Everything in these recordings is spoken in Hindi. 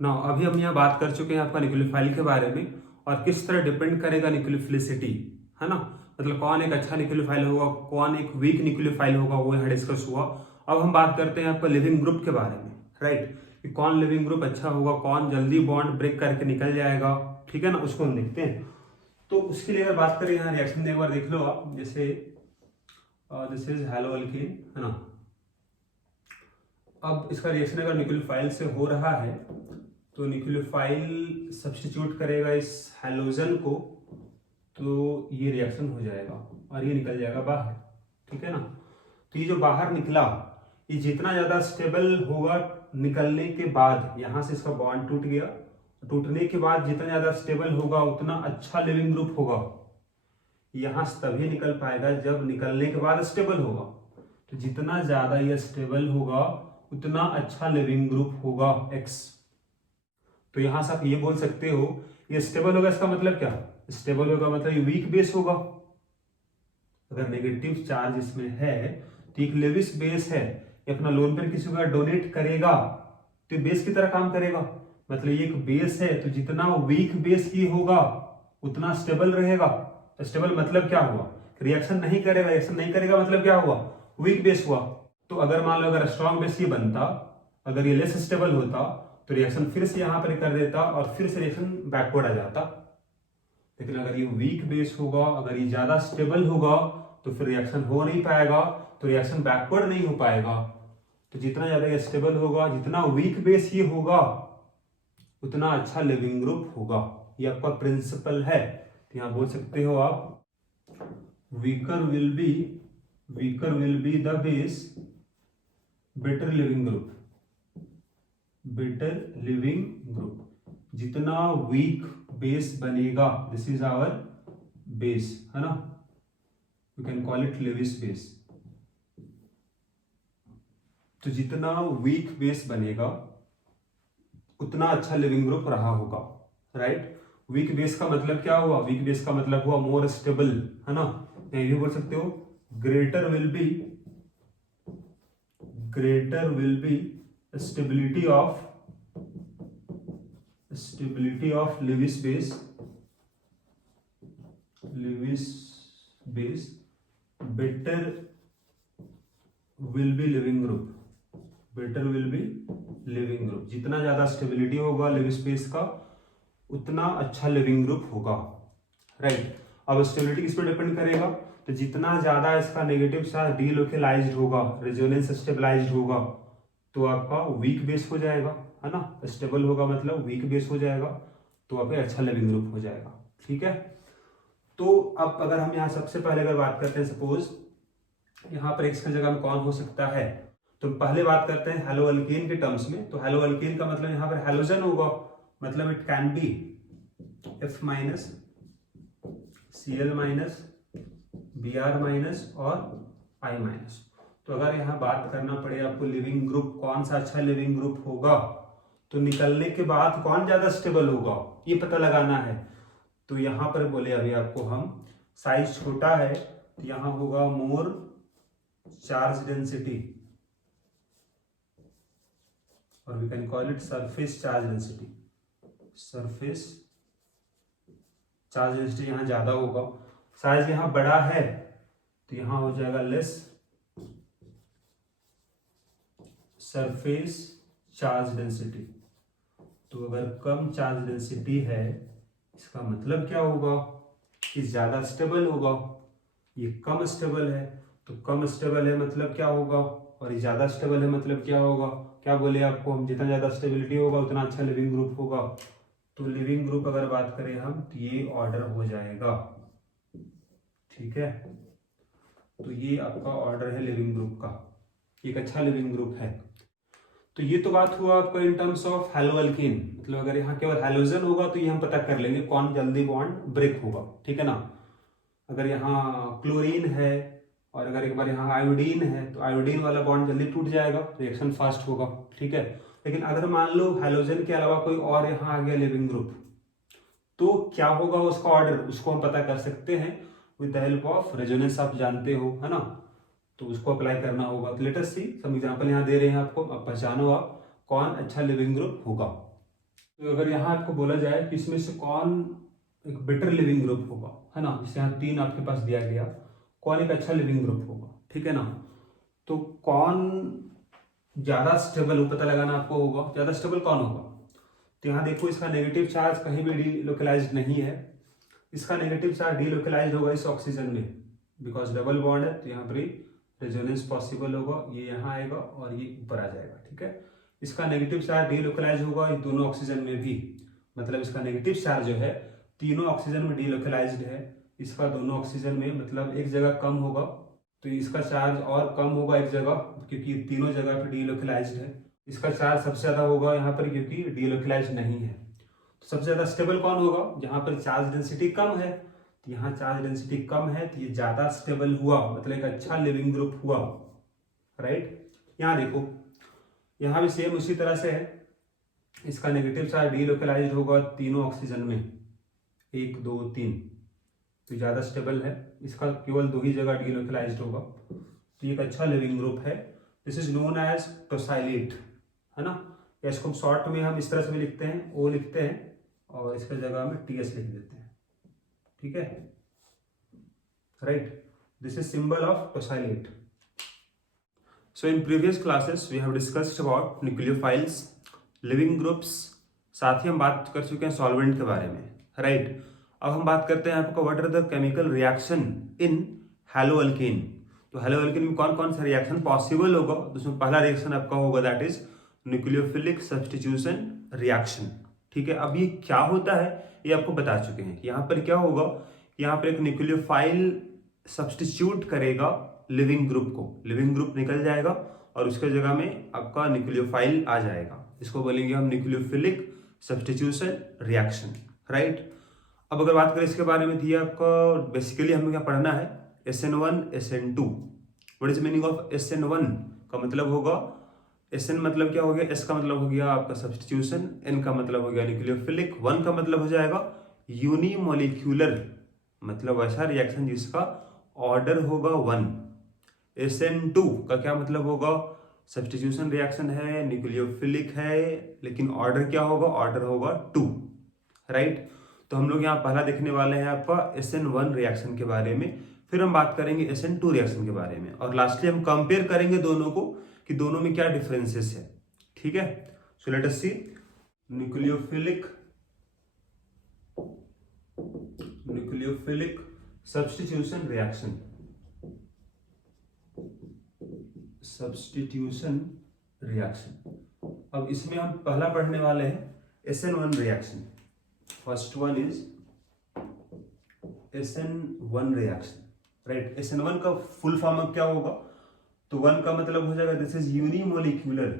ना अभी हम यहाँ बात कर चुके हैं आपका न्यूक्लियोफाइल के बारे में और किस तरह डिपेंड करेगा न्यूक्लियोफिलिसिटी, है ना। मतलब कौन एक अच्छा न्यूक्लियोफाइल होगा, कौन एक वीक न्यूक्लियोफाइल होगा, वो यहाँ डिस्कस हुआ। अब हम बात करते हैं आपका लिविंग ग्रुप के बारे में, राइट। कि कौन लिविंग ग्रुप अच्छा होगा, कौन जल्दी बॉन्ड ब्रेक करके निकल जाएगा, ठीक है ना, उसको हम देखते हैं। तो उसके लिए अगर बात करें, यहाँ रिएक्शन एक बार देख लो आप, जैसे दिस इज हैलो अल्कीन, है ना। अब इसका रिएक्शन अगर न्यूक्लियोफाइल से हो रहा है तो न्यूक्लियोफाइल सब्स्टिट्यूट करेगा इस हैलोजन को, तो ये रिएक्शन हो जाएगा और ये निकल जाएगा बाहर, ठीक है ना। तो ये जो बाहर निकला, ये जितना ज्यादा स्टेबल होगा निकलने के बाद, यहां से इसका बॉन्ड टूट गया, टूटने के बाद जितना ज्यादा स्टेबल होगा उतना अच्छा लिविंग ग्रुप होगा। यहां से तभी निकल पाएगा जब निकलने के बाद स्टेबल होगा। तो जितना ज्यादा ये स्टेबल होगा उतना अच्छा लिविंग ग्रुप होगा X। तो यहां से आप ये बोल सकते हो, ये स्टेबल होगा, इसका मतलब क्या, स्टेबल होगा मतलब ये वीक बेस होगा। अगर नेगेटिव चार्ज इसमें है तो एक लेविस बेस है, ये अपना लोन पेयर किसी को डोनेट करेगा तो बेस की तरह काम करेगा। मतलब ये एक बेस है, तो जितना वीक बेस ये होगा उतना स्टेबल रहेगा। स्टेबल मतलब क्या हुआ, रिएक्शन नहीं करेगा, रिएक्शन नहीं करेगा मतलब क्या हुआ, वीक बेस हुआ। तो अगर मान लो अगर स्ट्रॉन्ग बेस ये बनता, अगर ये लेस स्टेबल होता तो रिएक्शन फिर से यहां पर कर देता और फिर से रिएक्शन बैकवर्ड आ जाता। लेकिन अगर ये वीक बेस होगा, अगर ये ज्यादा स्टेबल होगा तो फिर रिएक्शन हो नहीं पाएगा, तो रिएक्शन बैकवर्ड नहीं हो पाएगा। तो जितना ज्यादा ये स्टेबल होगा, जितना वीक बेस ये होगा उतना अच्छा लिविंग ग्रुप होगा। ये आपका प्रिंसिपल है। तो यहां बोल सकते हो आप, weaker will be the base, better leaving group, better leaving group. जितना वीक बेस बनेगा, दिस इज आवर बेस, है ना, you can call it Lewis base. तो जितना वीक बेस बनेगा उतना अच्छा लिविंग ग्रुप रहा होगा, राइट। वीक बेस का मतलब क्या हुआ, वीक बेस का मतलब हुआ मोर स्टेबल, है ना। ये भी बोल सकते हो, greater will be stability of Lewis base, better will be leaving group. जितना ज्यादा स्टेबिलिटी होगा लेविस बेस का उतना अच्छा लिविंग ग्रुप होगा, राइट। अब स्टेबिलिटी किस पर डिपेंड करेगा, तो जितना ज्यादा इसका नेगेटिव चार्ज डीलोकलाइज्ड होगा, रेजोनेंस स्टेबलाइज्ड होगा, तो आपका वीक बेस हो जाएगा, है ना। स्टेबल होगा मतलब वीक बेस हो जाएगा, तो आपका अच्छा लिविंग ग्रुप हो जाएगा, ठीक है। तो अब अगर हम यहाँ सबसे पहले अगर बात करते हैं, सपोज यहाँ पर एक्स की जगह में कौन हो सकता है, तो पहले बात करते हैं हैलो अल्कीन के टर्म्स में। तो हैलो अल्कीन का मतलब यहाँ पर हैलोजन होगा, मतलब it can be F minus, Cl minus, Br minus और I माइनस। तो अगर यहाँ बात करना पड़े आपको लिविंग ग्रुप, कौन सा अच्छा लिविंग ग्रुप होगा, तो निकलने के बाद कौन ज्यादा स्टेबल होगा ये पता लगाना है। तो यहाँ पर बोले अभी आपको हम, साइज छोटा है तो यहाँ होगा मोर चार्ज डेंसिटी, और we can call it surface charge density. Surface charge density यहाँ ज्यादा होगा, साइज यहाँ बड़ा है तो यहाँ हो जाएगा लेस सरफेस चार्ज डेंसिटी। तो अगर कम चार्ज डेंसिटी है, इसका मतलब क्या होगा कि ज्यादा स्टेबल होगा। ये कम स्टेबल है, तो कम स्टेबल है मतलब क्या होगा, और ये ज्यादा स्टेबल है मतलब क्या होगा। क्या बोले आपको हम, जितना ज्यादा स्टेबिलिटी होगा उतना अच्छा लिविंग ग्रुप होगा। तो लिविंग ग्रुप अगर बात करें हम, तो ये ऑर्डर हो जाएगा, ठीक है। तो ये आपका ऑर्डर है लिविंग ग्रुप का, एक अच्छा लिविंग ग्रुप है। तो ये तो बात हुआ आपका in terms of hello alkyne, मतलब अगर यहाँ केवल हैलोजन होगा तो ये हम पता कर लेंगे कौन जल्दी बॉन्ड ब्रेक होगा, ठीक है ना। अगर यहाँ क्लोरीन है और अगर एक बार यहाँ आयोडीन है तो आयोडीन वाला बॉन्ड जल्दी टूट जाएगा, रिएक्शन फास्ट होगा, ठीक है। लेकिन अगर मान लो हैलोजन के अलावा कोई और यहाँ आ गया लिविंग ग्रुप, तो क्या होगा उसका ऑर्डर, उसको हम पता कर सकते हैं with the help of resonance, आप जानते हो, है ना। तो उसको अप्लाई करना होगा। तो लेट अस सी सम एग्जांपल यहाँ दे रहे हैं आपको, अब पहचानो आप कौन अच्छा लिविंग ग्रुप होगा। तो अगर यहाँ आपको बोला जाए कि इसमें से कौन एक बेटर लिविंग ग्रुप होगा, है ना, जैसे यहाँ 3 आपके पास दिया गया, कौन एक अच्छा लिविंग ग्रुप होगा, ठीक है ना, तो कौन ज्यादा स्टेबल हो पता लगाना आपको होगा। ज्यादा स्टेबल कौन होगा, तो यहाँ देखो इसका नेगेटिव चार्ज कहीं भी डीलोकलाइज्ड नहीं है, इसका नेगेटिव चार्ज डीलोकलाइज्ड होगा इस ऑक्सीजन में, बिकॉज डबल बॉन्ड है, तो यहाँ पर रेजोनेंस पॉसिबल होगा, ये यहाँ आएगा और ये ऊपर आ जाएगा, ठीक है। इसका नेगेटिव चार्ज डीलोकलाइज होगा इस दोनों ऑक्सीजन में भी, मतलब इसका नेगेटिव चार्ज जो है तीनों ऑक्सीजन में डीलोकलाइज्ड है, इसका दोनों ऑक्सीजन में मतलब एक जगह कम होगा, तो इसका चार्ज और कम होगा एक जगह, क्योंकि तीनों जगह पे डीलोकलाइज्ड है। इसका चार्ज सबसे ज्यादा होगा यहाँ पर, क्योंकि डीलोकलाइज्ड नहीं है। तो सबसे ज्यादा स्टेबल कौन होगा, जहां पर चार्ज डेंसिटी कम है, तो यहाँ चार्ज डेंसिटी कम है, तो ये ज्यादा स्टेबल हुआ, मतलब एक अच्छा लिविंग ग्रुप हुआ, राइट। यहाँ देखो, यहाँ भी सेम उसी तरह से है, इसका नेगेटिव चार्ज डीलोकलाइज्ड होगा तीनों ऑक्सीजन में, 1 2 3, तो ज्यादा स्टेबल है, इसका केवल 2 ही जगह डीलोकलाइज्ड होगा, तो ये एक अच्छा लिविंग ग्रुप है। This is known as tosylate, है ना, या इसको शॉर्ट में हम इस तरह से भी लिखते हैं, ओ लिखते हैं और इसका जगह में टीएस लिख देते हैं, ठीक है, right. This is symbol of tosylate. So in previous classes we have discussed about nucleophiles, living groups, साथ ही हम बात कर चुके हैं सॉल्वेंट के बारे में, राइट। अब हम बात करते हैं आपको what are the chemical reaction in haloalkane. तो हैलोअल्केन में कौन कौन सा रिएक्शन पॉसिबल होगा, तो उसमें पहला रिएक्शन आपका होगा that is nucleophilic substitution reaction, ठीक है। अब ये क्या होता है ये आपको बता चुके हैं। यहाँ पर क्या होगा, यहाँ पर एक न्यूक्लियोफाइल सब्स्टिट्यूट करेगा लिविंग ग्रुप को, लिविंग ग्रुप निकल जाएगा और उसके जगह में आपका न्यूक्लियोफाइल आ जाएगा, इसको बोलेंगे हम न्यूक्लियोफिलिक सब्स्टिट्यूशन रिएक्शन, राइट। अब अगर बात करें इसके बारे में, दिया आपका बेसिकली हमें क्या पढ़ना है, SN1 SN2। What is meaning of SN1 का मतलब होगा, SN मतलब क्या हो गया, S का मतलब हो गया आपका सब्स्टिट्यूशन, N का मतलब हो गया न्यूक्लियोफिलिक, 1 का मतलब हो जाएगा यूनिमोलिक्यूलर, मतलब ऐसा रिएक्शन जिसका ऑर्डर होगा 1। SN2 का क्या मतलब होगा, सब्स्टिट्यूशन रिएक्शन है, न्यूक्लियोफिलिक है, लेकिन ऑर्डर क्या होगा, ऑर्डर होगा 2, राइट। तो हम लोग यहाँ पहला देखने वाले हैं आपका SN1 रिएक्शन के बारे में, फिर हम बात करेंगे SN2 रिएक्शन के बारे में, और लास्टली हम कंपेयर करेंगे दोनों को कि दोनों में क्या डिफरेंसेस है, ठीक है। So let us see nucleophilic substitution reaction, substitution reaction. अब इसमें हम पहला पढ़ने वाले हैं SN1 reaction. First one is SN1 reaction, right. SN1 का फुल फॉर्म क्या होगा, तो 1 का मतलब हो जाएगा दिस इज यूनिमोलिक्यूलर,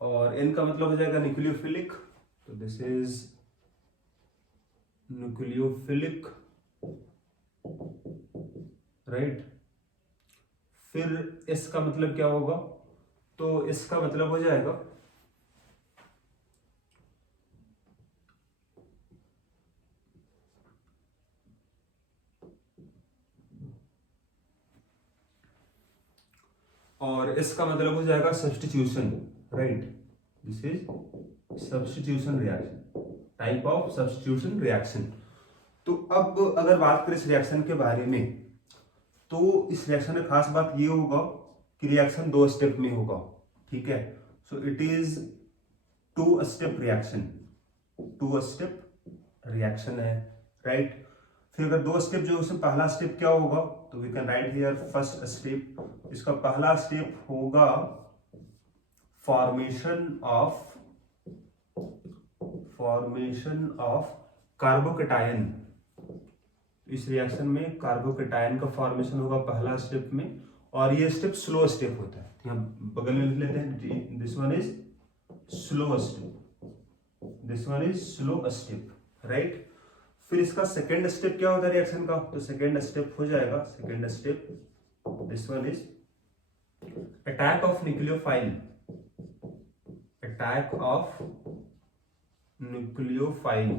और N का मतलब हो जाएगा न्यूक्लियोफिलिक, तो दिस इज न्यूक्लियोफिलिक, राइट। फिर S का मतलब क्या होगा, तो S का मतलब हो जाएगा और S का मतलब हो जाएगा substitution, right. This is substitution reaction, type of substitution reaction. तो अब अगर बात करें इस रिएक्शन के बारे में, तो इस रिएक्शन में खास बात ये होगा कि रिएक्शन 2 स्टेप में होगा, ठीक है। So it is 2 step reaction, 2 step reaction है, राइट। फिर अगर 2 स्टेप जो उसमें पहला स्टेप क्या होगा, तो we can write here first step. इसका पहला स्टेप होगा फॉर्मेशन ऑफ कार्बोकेटायन। इस रिएक्शन में कार्बोकेटायन का फॉर्मेशन होगा पहला स्टेप में, और ये स्टेप स्लो स्टेप होता है, यहाँ बगल में लिख लेते हैं, this one is slow step, this one is slow step, right. फिर इसका सेकेंड स्टेप क्या होता है रिएक्शन का, तो सेकेंड स्टेप हो जाएगा, second step this one is attack of nucleophile, attack of nucleophile.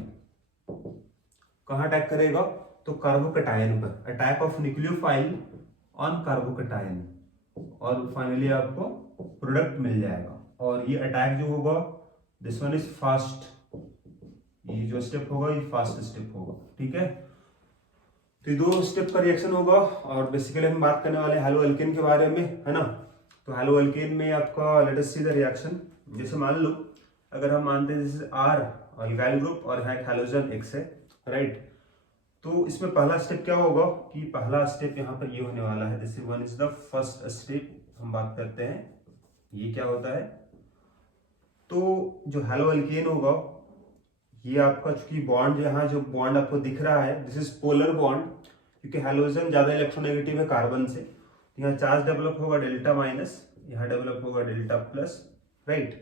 कहां अटैक करेगा, तो कार्बोकेटायन पर, attack of nucleophile on carbocation, और फाइनली आपको प्रोडक्ट मिल जाएगा। और ये अटैक जो होगा दिस वन इज फास्ट, ये जो स्टेप होगा ये फास्ट स्टेप होगा, ठीक है। तो ये 2 स्टेप का रिएक्शन होगा। और बेसिकली हम बात करने वाले हैं हैलो एल्केन के बारे में, है ना। तो हैलो एल्केन में आपका late us see the reaction. जैसे मान लो अगर हम मानते हैं जैसे आर अल्काइल ग्रुप और है हैलोजन X है, राइट। तो इसमें पहला स्टेप क्या होगा कि पहला स्टेप यहाँ पर ये होने वाला है, जैसे one is the first step हम बात करते हैं। ये क्या होता है, तो जो हैलो एल्केन होगा ये आपका चूंकि बॉन्ड यहाँ जो बॉन्ड आपको दिख रहा है दिस इज पोलर बॉन्ड, क्योंकि हैलोजन ज्यादा इलेक्ट्रोनेगेटिव है कार्बन से। यहाँ चार्ज डेवलप होगा डेल्टा माइनस, यहाँ डेवलप होगा डेल्टा प्लस, राइट।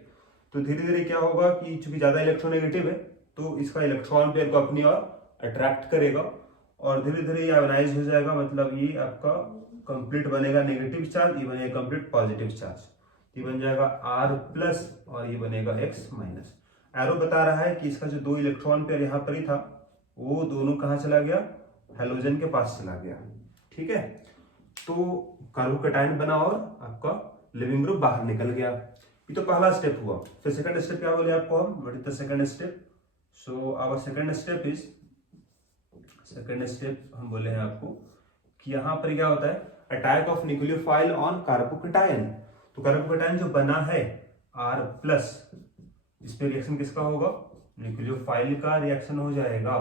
तो धीरे धीरे क्या होगा कि चूंकि ज्यादा इलेक्ट्रोनेगेटिव है तो इसका इलेक्ट्रॉन पेयर को अपनी ओर अट्रैक्ट करेगा और धीरे धीरे ये आयोनाइज हो जाएगा। मतलब ये आपका कंप्लीट बनेगा नेगेटिव चार्ज, ये बनेगा कंप्लीट पॉजिटिव चार्ज। ये बन जाएगा R प्लस और ये बनेगा X माइनस। एरो बता रहा है कि इसका जो 2 इलेक्ट्रॉन पेयर यहाँ पर ही था वो दोनों कहाँ चला गया, हैलोजन के पास चला गया, ठीक है। तो कार्बोकैटायन बना और आपका लिविंग ग्रुप बाहर निकल गया। ये तो पहला स्टेप हुआ। फिर सेकंड स्टेप क्या बोले आपको हम, what is the second step. So our second step is, second step हम बोले हैं आपको कि यहाँ पर क्या होता है, attack of nucleophile on carbocation. तो कार्बोकैटायन जो बना है R प्लस, इस पे रिएक्शन किसका होगा, न्यूक्लियोफाइल का रिएक्शन हो जाएगा।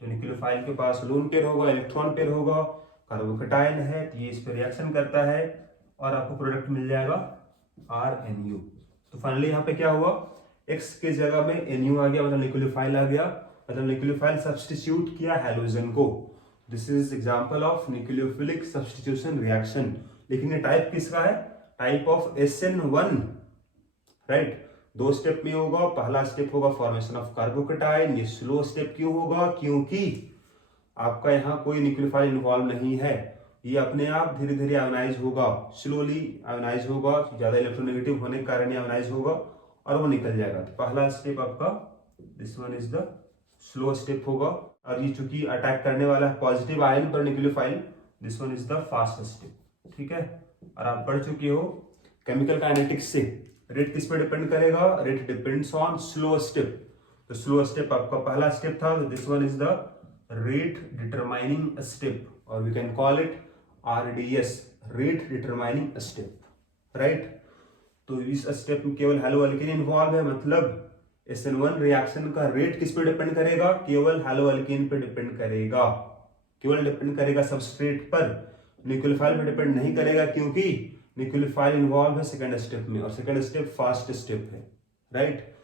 तो न्यूक्लियोफाइल के पास लोन पेयर होगा, इलेक्ट्रॉन पेयर होगा, कार्बोकैटायन है तो ये इस पे रिएक्शन करता है और आपको प्रोडक्ट मिल जाएगा RNU। तो फाइनली यहाँ पे क्या हुआ, X के जगह में NU आ गया, मतलब न्यूक्लियोफाइल आ गया, मतलब न्यूक्लियोफाइल सब्स्टिट्यूट किया हैलोजन को। This is example of nucleophilic substitution reaction. लेकिन ये टाइप किसका है, type of SN1, right. 2 step में होगा। पहला स्टेप होगा फॉर्मेशन ऑफ कार्बोकैटायन। ये स्लो स्टेप क्यों होगा, क्योंकि आपका यहाँ कोई न्यूक्लियोफाइल इन्वॉल्व नहीं है, ये अपने आप धीरे धीरे आयोनाइज होगा, स्लोली आयोनाइज होगा, ज्यादा इलेक्ट्रोनेगेटिव होने के कारण ये आयोनाइज होगा और वो निकल जाएगा। तो पहला स्टेप आपका this one is the slow step होगा। और ये चूंकि अटैक करने वाला है पॉजिटिव आयन पर nucleophile, this one is the fast step, ठीक है। और आप पढ़ चुके हो केमिकल काइनेटिक्स से, रेट किस पे डिपेंड करेगा, rate depends on slow step. तो स्लो स्टेप आपका पहला स्टेप था, this one is the rate determining step और we can call it RDS, rate determining step, right. तो इस स्टेप में केवल हैलो एल्केन इन्वॉल्व है, मतलब SN1 रिएक्शन का रेट किस पे डिपेंड करेगा, केवल हैलो एल्केन पे डिपेंड करेगा, केवल डिपेंड करेगा सबस्ट्रेट पर, न्यूक्लियोफाइल पे डिपेंड नहीं करेगा, क्योंकि न्यूक्लियोफाइल इन्वॉल्व है सेकंड स्टेप में और सेकंड स्टेप फास्ट स्टेप है, राइट।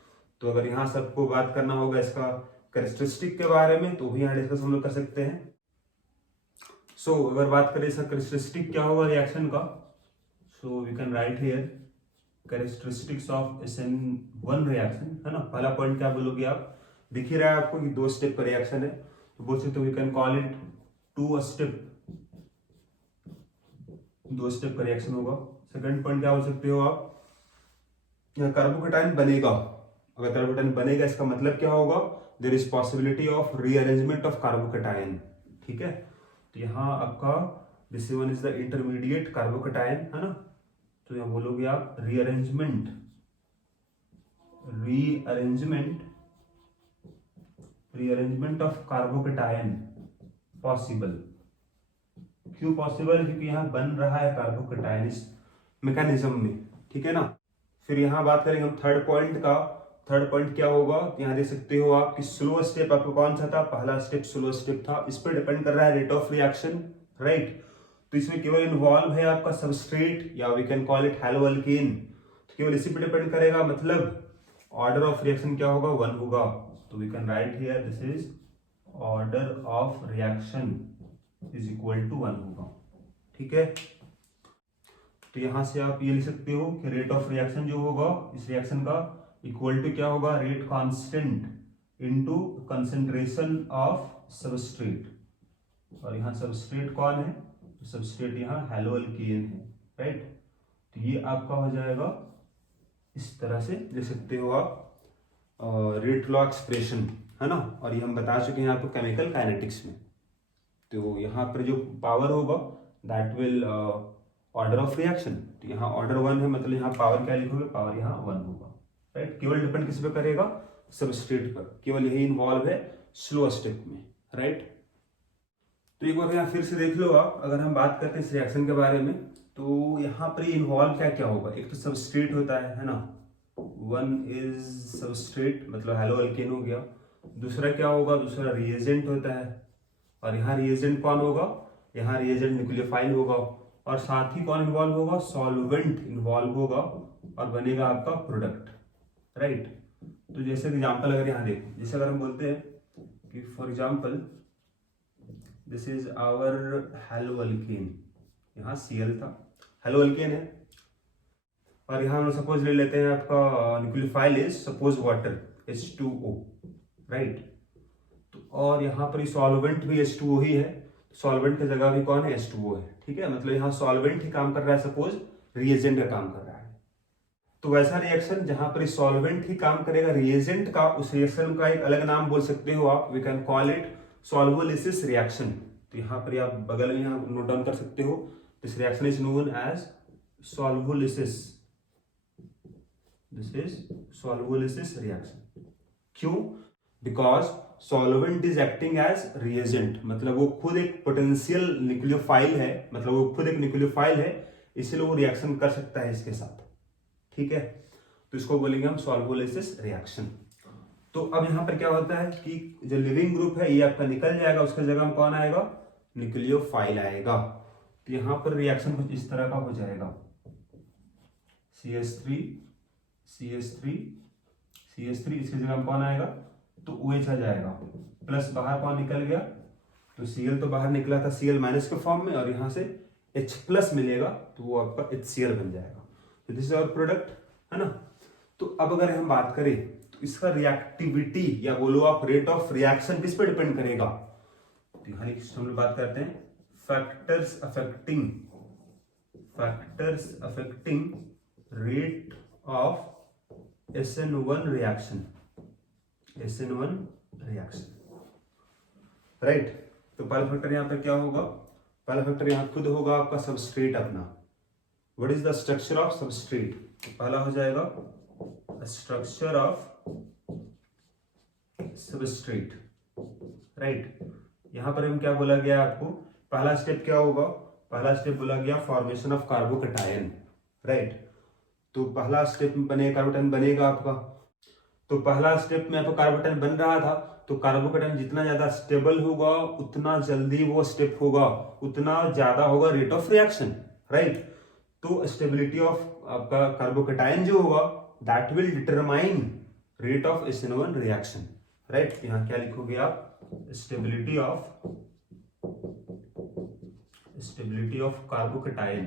तो अगर यहाँ सबको बात करना होगा इसका कैरेक्टरिस्टिक के बारे में तो भी यहाँ डिस्कस हम लोग कर सकते हैं। सो अगर बात करें इसका कैरेक्टरिस्टिक क्या होगा रिएक्शन का, so we can write here characteristics of SN1 reaction, है ना। पहला पॉइंट क्या बोलोगे आप, दिख ही रहा है आपको कि 2 स्टेप का रिएक्शन है, तो बोल सकते हो we can call it 2 step, 2 step का रिएक्शन होगा। सेकंड पॉइंट क्या बोल सकते हो आप, यहाँ कार्बोकैटायन बनेगा। अगर कार्बोकैटायन बनेगा इसका मतलब क्या होगा, there is possibility of rearrangement of carbocation, ठीक है। तो यहाँ आपका this one is the intermediate carbocation, है ना। तो यहाँ बोलोगे आप rearrangement, rearrangement of carbocation possible. क्यों पॉसिबल है, क्योंकि यहाँ बन रहा है कार्बोकैटायन इस मैकेनिज्म में, ठीक है ना। फिर यहाँ बात करेंगे हम थर्ड पॉइंट का। थर्ड पॉइंट क्या होगा, यहाँ देख सकते हो आप कि स्लो स्टेप आपको कौन सा था, पहला स्टेप स्लो स्टेप था। इस पर डिपेंड कर रहा है रेट ऑफ रिएक्शन, राइट। तो इसमें केवल इन्वॉल्व है आपका सबस्ट्रेट या we can call it halo alkane, तो केवल इसी पे डिपेंड करेगा, मतलब ऑर्डर ऑफ रिएक्शन क्या होगा, 1 होगा। तो we can write here this is order of reaction is equal to 1 होगा, ठीक है। तो यहां से आप ये लिख सकते हो कि रेट ऑफ रिएक्शन जो होगा इस रिएक्शन का इक्वल टू क्या होगा, rate constant into concentration of substrate. और यहाँ सबस्ट्रेट कौन है, तो सबस्ट्रेट यहाँ हैलो एल्केन है, राइट। तो ये आपका हो जाएगा इस तरह से लिख सकते हो आप रेट लॉ एक्सप्रेशन, है ना। और ये हम बता चुके हैं आपको केमिकल काइनेटिक्स में। तो यहाँ पर जो पावर होगा that will order of reaction. तो यहाँ ऑर्डर 1 है, मतलब यहाँ पावर क्या लिखोगे, पावर यहाँ 1 होगा, राइट। केवल डिपेंड किस पे करेगा, सबस्ट्रेट पर, केवल यही इन्वॉल्व है स्लो स्टेप में, राइट। तो एक बार यहाँ फिर से देख लो आप, अगर हम बात करते हैं इस रिएक्शन के बारे में, तो यहाँ पर इन्वॉल्व क्या क्या होगा, एक तो सबस्ट्रेट होता है ना, 1 इज सबस्ट्रेट मतलब हेलो अल्केन हो गया। दूसरा क्या होगा, दूसरा रिएजेंट होता है, और यहाँ रिएजेंट कौन होगा, यहाँ रिएजेंट न्यूक्लियोफाइल होगा, और साथ ही कौन इन्वॉल्व होगा, सॉल्वेंट इन्वॉल्व होगा, और बनेगा आपका प्रोडक्ट, राइट। तो जैसे एग्जांपल अगर यहाँ देखो, जैसे अगर हम बोलते हैं कि for example this is our halo alkane, यहाँ Cl था, हेलो अल्केन है, और यहाँ हम सपोज ले लेते हैं आपका nucleophile is suppose water H2O, right. तो और यहाँ पर सॉल्वेंट भी H2O ही है, सॉल्वेंट की जगह भी कौन है, H2O है, ठीक है। मतलब यहाँ सॉल्वेंट ही काम कर रहा है, सपोज रिएजेंट का काम कर रहा है। तो वैसा रिएक्शन जहां पर सॉल्वेंट ही काम करेगा रिएजेंट का, उस रिएक्शन का एक अलग नाम बोल सकते हो आप, we can call it solvolysis reaction. तो यहाँ पर आप बगल में यहाँ नोट डाउन कर सकते हो, this reaction is known as solvolysis, this is solvolysis reaction. क्यों, because solvent is acting as reagent, मतलब वो खुद एक पोटेंशियल न्यूक्लियोफाइल है, मतलब वो खुद एक न्यूक्लियोफाइल है, इसलिए वो रिएक्शन कर सकता है इसके साथ, ठीक है। तो इसको बोलेंगे हम सॉल्वोलिसिस रिएक्शन। तो अब यहां पर क्या होता है कि जो लिविंग ग्रुप है ये आपका निकल जाएगा, उसके जगह में कौन आएगा, न्यूक्लियोफाइल आएगा। तो यहां पर रिएक्शन कुछ इस तरह का हो जाएगा, CH3 CH3 CH3, इसके जगह में कौन आएगा, तो OH आ जाएगा, प्लस बाहर कौन निकल गया, तो Cl तो बाहर निकला था Cl माइनस के फॉर्म में, और यहां से H प्लस मिलेगा, तो वो आपका HCl बन जाएगा। तो दिस इज आवर प्रोडक्ट, है ना। तो अब अगर हम बात करें तो इसका रिएक्टिविटी या बोलो आप रेट ऑफ रिएक्शन किस पे डिपेंड करेगा, तो यहाँ हम लोग बात करते हैं factors affecting rate of SN1 reaction, right. तो पहला फैक्टर यहाँ पे क्या होगा, पहला फैक्टर यहाँ खुद होगा आपका सबस्ट्रेट अपना, what is the structure of substrate, पहला हो जाएगा स्ट्रक्चर ऑफ सबस्ट्रेट, राइट। यहां पर हम क्या बोला गया आपको, पहला स्टेप क्या होगा, पहला स्टेप बोला गया फॉर्मेशन ऑफ कार्बोकैटायन, राइट। तो पहला स्टेप में बने कार्बोकैटायन बनेगा आपका, तो पहला स्टेप में आपका कार्बोकैटायन बन रहा था, तो कार्बोकैटायन जितना ज्यादा स्टेबल होगा उतना जल्दी वो स्टेप होगा, उतना ज्यादा होगा रेट ऑफ रिएक्शन, राइट। तो स्टेबिलिटी ऑफ आपका कार्बोकैटायन जो होगा that will determine rate of SN1 reaction, right. यहां क्या लिखोगे आप, stability of carbocation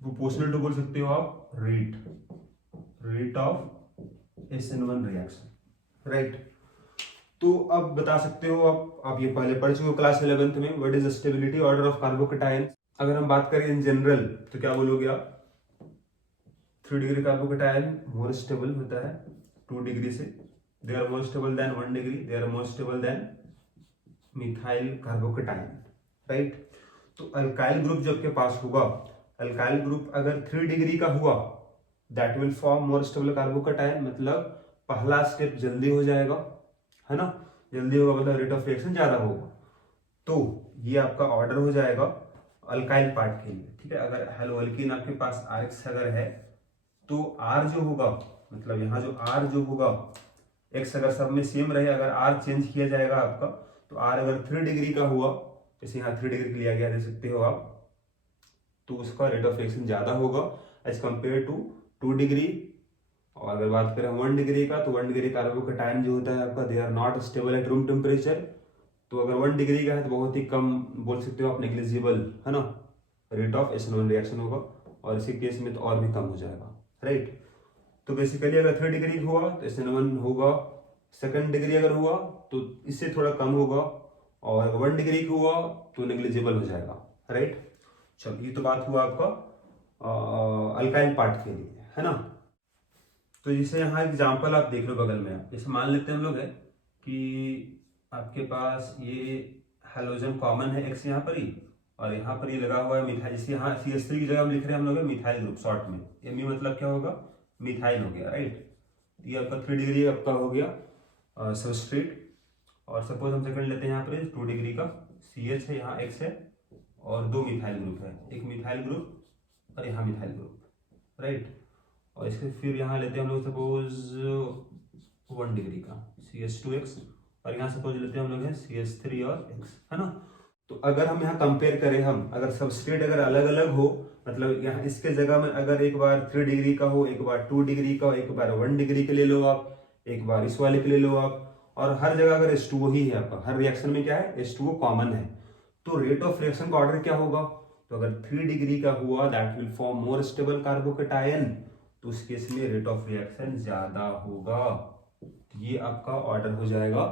proportional to बोल सकते हो आप rate of SN1 reaction, right. तो अब बता सकते हो आप ये पहले पढ़ चुके हो क्लास 11th में, what is stability order of carbocation. अगर हम बात करें इन जनरल तो क्या बोलोगे आप, 3 डिग्री कार्बोकैटायन मोर स्टेबल होता है 2 डिग्री से, they are more stable than 1 degree, they are more stable than methyl carbocation, right. तो अल्काइल ग्रुप जो आपके पास होगा, अल्काइल ग्रुप अगर 3 डिग्री का हुआ that will form more stable carbocation, मतलब पहला स्टेप जल्दी हो जाएगा, है ना, जल्दी होगा मतलब रेट ऑफ रिएक्शन ज्यादा होगा। तो ये आपका ऑर्डर हो जाएगा अल्काइल पार्ट के लिए, ठीक है। अगर हेलो अल्कीन आपके पास RX अगर है तो R जो होगा, मतलब यहाँ जो R जो होगा, X अगर सब में सेम रहे, अगर R चेंज किया जाएगा आपका, तो R अगर 3 डिग्री का हुआ, जैसे यहाँ 3 डिग्री लिया गया, दे सकते हो आप, तो उसका रेट ऑफ रिएक्शन ज्यादा होगा एज कंपेयर टू 2 डिग्री। और अगर बात करें 1 डिग्री का, तो 1 डिग्री कार्बोकैटायन जो होता है आपका, they are not stable at room temperature. तो अगर 1 डिग्री का है तो बहुत ही कम बोल सकते हो आप, नेग्लिजिबल, है ना, रेट ऑफ SN1 रिएक्शन होगा, और इसी केस में तो और भी कम हो जाएगा, राइट। तो बेसिकली अगर 3 डिग्री हुआ तो SN1 होगा, 2 डिग्री अगर हुआ तो इससे थोड़ा कम होगा, और 1 डिग्री का हुआ तो नेग्लिजिबल हो जाएगा, राइट। चलो ये तो बात हुआ आपका अल्काइल पार्ट के लिए, है ना। तो जैसे यहाँ एग्जाम्पल आप देख लो बगल में, जैसे मान लेते हैं हम लोग है कि आपके पास ये हैलोजन कॉमन है X यहाँ पर ही, और यहाँ पर ये लगा हुआ है मिथाइल, जैसे यहाँ CH3 की जगह हम लिख रहे हैं हम लोग मिथाइल ग्रुप शॉर्ट में, Me मतलब क्या होगा, मिथाइल हो गया, राइट। ये आपका 3 डिग्री आपका हो गया सबस्ट्रेट, और सपोज हम सेकंड लेते हैं यहाँ पर 2 डिग्री का CH है, यहाँ X है, और 2 मिथाइल ग्रुप है, एक मिथाइल ग्रुप और यहाँ मिथाइल ग्रुप, राइट। और इसके फिर यहाँ लेते हैं हम लोग सपोज 1 डिग्री का CH2X, और यहाँ सपोज लेते हैं हम लोग CH3 और X, है ना। तो अगर हम यहाँ कंपेयर करें, हम अगर सबस्ट्रेट अगर अलग अलग हो, मतलब यहाँ इसके जगह में अगर एक बार 3 डिग्री का हो, एक बार 2 डिग्री का हो, एक बार 1 डिग्री के ले लो आप, एक बार इस वाले के ले लो आप, और हर जगह अगर H2O ही है आपका, हर रिएक्शन में क्या है, H2O कॉमन है, तो रेट ऑफ रिएक्शन का ऑर्डर क्या होगा, तो अगर 3 डिग्री का हुआ that will form more stable carbocation, तो उस केस में रेट ऑफ रिएक्शन ज्यादा होगा। ये आपका ऑर्डर हो जाएगा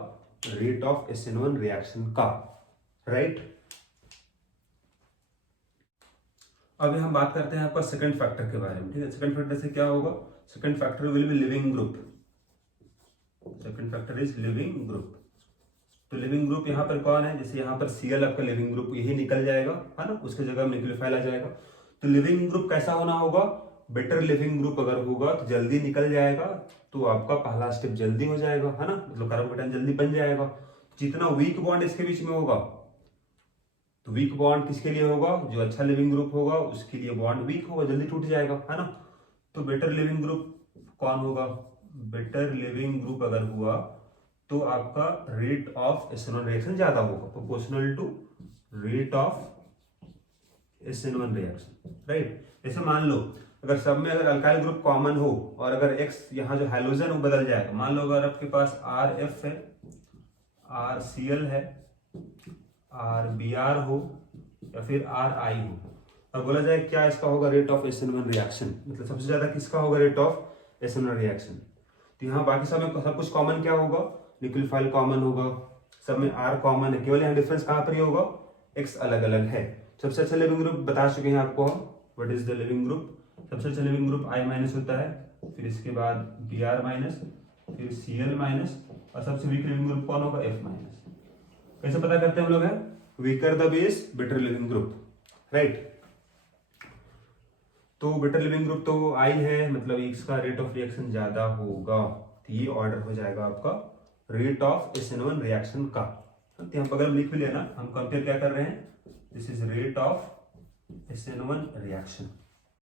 रेट ऑफ SN1 रिएक्शन का, राइट। अब हम बात करते हैं आपका सेकंड फैक्टर के बारे में, ठीक है। सेकंड फैक्टर से क्या होगा, second factor will be leaving group, second factor is leaving group. तो लिविंग ग्रुप यहाँ पर कौन है, जैसे यहाँ पर Cl आपका लिविंग ग्रुप यही निकल जाएगा, है ना, उसके जगह में न्यूक्लियोफाइल आ जाएगा। तो लिविंग ग्रुप कैसा होना होगा, बेटर लिविंग ग्रुप अगर होगा तो जल्दी निकल जाएगा, तो आपका पहला स्टेप जल्दी हो जाएगा, है ना, मतलब कार्बोकेटायन जल्दी बन जाएगा। जितना वीक बॉन्ड इसके बीच में होगा, तो वीक बॉन्ड किसके लिए होगा, जो अच्छा लिविंग ग्रुप होगा उसके लिए बॉन्ड वीक होगा, जल्दी टूट जाएगा, है ना। तो बेटर लिविंग ग्रुप कौन होगा, बेटर लिविंग ग्रुप अगर हुआ तो आपका रेट ऑफ SN1 रिएक्शन ज्यादा होगा, proportional to rate of SN1 reaction, right. जैसे मान लो अगर सब में अगर अल्काइल ग्रुप कॉमन हो, और अगर X यहाँ जो हाइड्रोजन वो बदल जाए, तो मान लो अगर आपके पास RF है, RCl है, RBr हो, या फिर RI हो, और बोला जाए क्या इसका होगा रेट ऑफ SN1 रिएक्शन, मतलब सबसे ज्यादा किसका होगा रेट ऑफ SN1 रिएक्शन। तो यहाँ बाकी सब में सब कुछ कॉमन क्या होगा, न्यूक्लियोफाइल कॉमन होगा, सब में R कॉमन है, केवल यहाँ डिफरेंस कहाँ पर ही होगा, X अलग अलग है। सबसे अच्छा लिविंग ग्रुप बता चुके हैं आपको हम, what is the leaving group. सबसे अच्छा लिविंग ग्रुप I- होता है, फिर इसके बाद Br-, फिर Cl-, और सबसे वीक लिविंग ग्रुप कौन होगा, F-। कैसे पता करते हैं हम लोग, है weaker the base better leaving group, right. तो बेटर लिविंग ग्रुप तो I है, मतलब इसका रेट ऑफ रिएक्शन ज्यादा होगा, तो ये ऑर्डर हो जाएगा आपका रेट ऑफ SN1 रिएक्शन का। तो यहाँ पर अगर लिख भी लेना, हम कंपेयर क्या कर रहे हैं, this is rate of SN1 reaction.